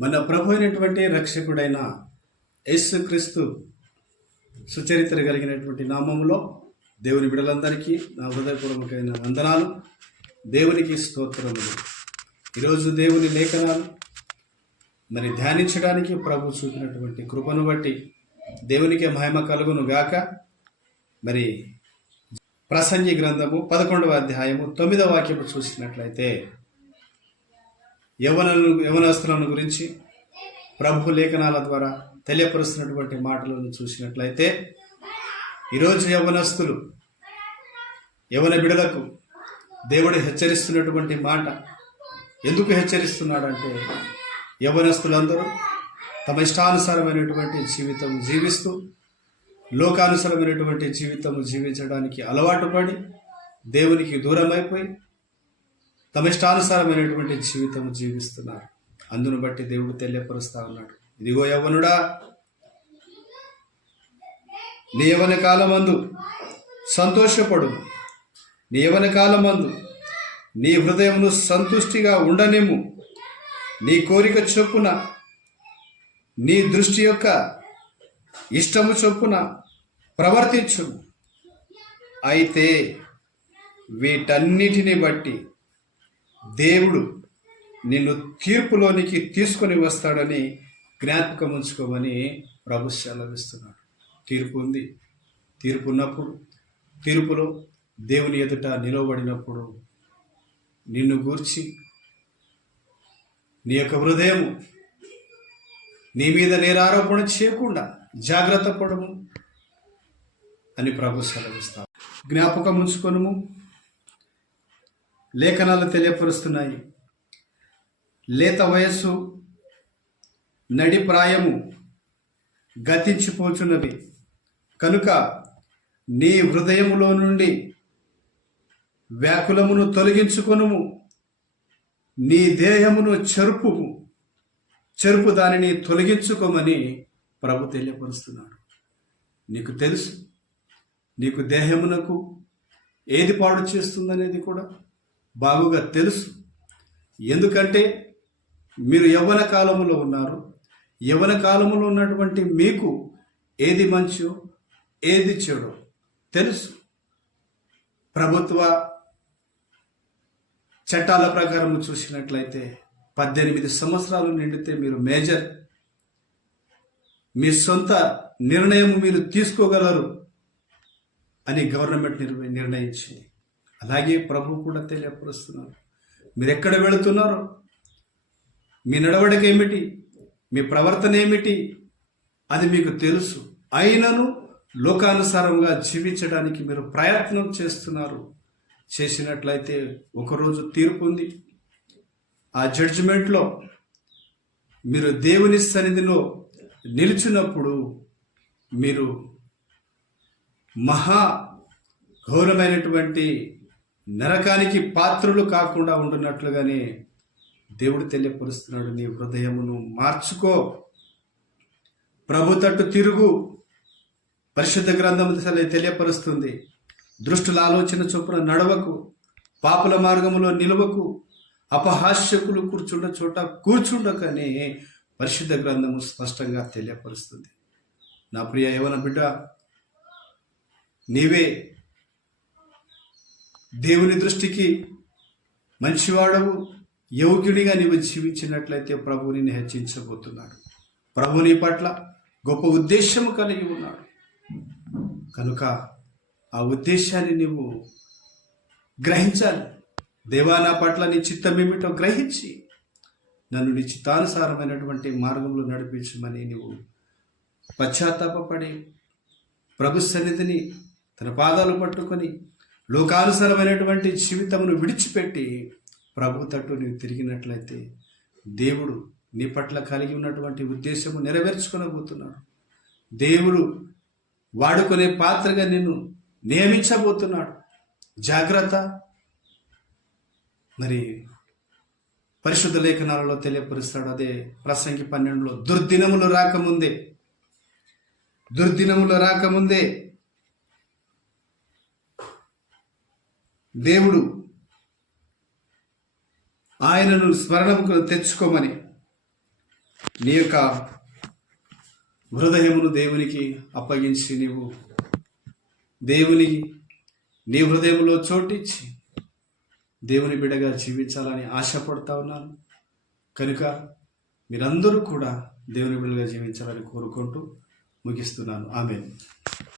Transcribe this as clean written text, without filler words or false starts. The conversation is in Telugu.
మన ప్రభు అయినటువంటి రక్షకుడైన యేసుక్రీస్తు సుచరిత్ర కలిగినటువంటి నామములో దేవుని బిడ్డలందరికీ నా హృదయపూర్వకమైన వందనాలు. దేవునికి స్తోత్రములు. ఈరోజు దేవుని లేఖనాలు ధ్యానించడానికి ప్రభు చూపినటువంటి కృపను బట్టి దేవునికి మహిమ కలుగును గాక. ప్రసంగి గ్రంథము 11వ అధ్యాయము 9వ వాక్యము చూసినట్లయితే యవనస్తులను గురించి ప్రభు లేఖనాల ద్వారా తెలియపరుస్తున్నటువంటి మాటలను చూసినట్లయితే ఈరోజు యవన బిడలకు దేవుడు హెచ్చరిస్తున్నటువంటి మాట. ఎందుకు హెచ్చరిస్తున్నాడంటే యవనస్తులందరూ తమ ఇష్టానుసారమైనటువంటి జీవితం జీవిస్తూ లోకానుసారమైనటువంటి జీవితం జీవించడానికి అలవాటు పడి దేవునికి దూరం అయిపోయి తమ ఇష్టానుసారమైనటువంటి జీవితం జీవిస్తున్నారు. అందును బట్టి దేవుడు తెలియపరుస్తా ఉన్నాడు, ఇదిగో యవ్వనుడా, నీ యవ్వన కాలమందు సంతోషపడు, నీ యవ్వన కాలమందు నీ హృదయమును సంతుష్టిగా ఉండనిమ్ము, నీ కోరిక చొప్పున నీ దృష్టి యొక్క ఇష్టము చొప్పున ప్రవర్తించు. అయితే వీటన్నిటిని బట్టి దేవుడు నిన్ను తీర్పులోనికి తీసుకొని వస్తాడని జ్ఞాపకం ఉంచుకోమని ప్రభు సెలవిస్తున్నాడు. తీర్పు ఉంది. తీర్పు ఉన్నప్పుడు, తీర్పులో దేవుని ఎదుట నిలవబడినప్పుడు నిన్ను గూర్చి నీ యొక్క హృదయము నీ మీద నేరారోపణ చేయకుండా జాగ్రత్త పడము అని ప్రభు సెలవిస్తాడు. జ్ఞాపకం ఉంచుకొనుము. లేఖనాలు తెలియపరుస్తున్నాయి, లేత వయస్సు నడి ప్రాయము గతించిపోచున్నవి కనుక నీ హృదయములో నుండి వ్యాకులమును తొలగించుకొనుము, నీ దేహమును చెరుపు దానిని తొలగించుకోమని ప్రభు తెలియపరుస్తున్నాడు. నీకు తెలుసు, నీకు దేహమునకు ఏది పాడు చేస్తుందనేది కూడా బాగుగా తెలుసు. ఎందుకంటే మీరు యవ్వన కాలములో ఉన్నారు. యవ్వన కాలములో ఉన్నటువంటి మీకు ఏది మంచో ఏది చెడో తెలుసు. ప్రభుత్వ చట్టాల ప్రకారం చూసినట్లయితే 18 సంవత్సరాలు నిండితే మీరు మేజర్, మీ సొంత నిర్ణయం మీరు తీసుకోగలరు అని గవర్నమెంట్ నిర్ణయించింది. అలాగే ప్రభు కూడా తెలియపరుస్తున్నారు, మీరు ఎక్కడ వెళుతున్నారో, మీ నడవడిక ఏమిటి, మీ ప్రవర్తన ఏమిటి అది మీకు తెలుసు. అయినను లోకానుసారంగా జీవించడానికి మీరు ప్రయత్నం చేస్తున్నారు. చేసినట్లయితే ఒకరోజు తీర్పు ఉంది. ఆ జడ్జిమెంట్లో మీరు దేవుని సన్నిధిలో నిలిచినప్పుడు మీరు మహా ఘోరమైనటువంటి నరకానికి పాత్రులు కాకుండా ఉండున్నట్లుగానే దేవుడు తెలియపరుస్తున్నాడు. నీ హృదయమును మార్చుకో, ప్రభు తట్టు తిరుగు. పరిశుద్ధ గ్రంథం తెలియపరుస్తుంది, దుష్టుల ఆలోచన చొప్పున నడవకు, పాపుల మార్గములో నిలవకు, అపహాస్యకులు కూర్చుండ చోట కూర్చుండకని పరిశుద్ధ గ్రంథము స్పష్టంగా తెలియపరుస్తుంది. నా ప్రియ యవన బిడ్డ, నీవే దేవుని దృష్టికి మంచివాడవు, యోగ్యుడిగా నీవు జీవించినట్లయితే ప్రభు నిన్ను హెచ్చించబోతున్నాడు. ప్రభు నీ పట్ల గొప్ప ఉద్దేశము కలిగి ఉన్నాడు. కనుక ఆ ఉద్దేశాన్ని నీవు గ్రహించాలి. దేవా, నా పట్ల నీ చిత్తమేమిటో గ్రహించి నన్ను నీ చిత్తానుసారమైనటువంటి మార్గంలో నడిపించమని నీవు పశ్చాత్తాపడి ప్రభు సన్నిధిని తన పాదాలు పట్టుకొని లోకానుసారమైనటువంటి జీవితమును విడిచిపెట్టి ప్రభు తట్టు నీవు తిరిగినట్లయితే దేవుడు నీ పట్ల కలిగి ఉన్నటువంటి ఉద్దేశము నెరవేర్చుకొనబోతున్నాడు. దేవుడు వాడుకునే పాత్రగా నిన్ను నియమించబోతున్నాడు. జాగ్రత్త. పరిశుద్ధ లేఖనాలలో తెలియపరుస్తాడు. అదే ప్రసంగి 12లో దుర్దినములు రాకముందే దేవుడు ఆయనను స్మరణకు తెచ్చుకోమని నీ యొక్క హృదయమును దేవునికి అప్పగించి నీవు దేవునికి నీ హృదయంలో చోటిచ్చి దేవుని బిడ్డగా జీవించాలని ఆశపడతా ఉన్నాను. కనుక మీరందరూ కూడా దేవుని బిడ్డగా జీవించాలని కోరుకుంటూ ముగిస్తున్నాను. ఆమేన్.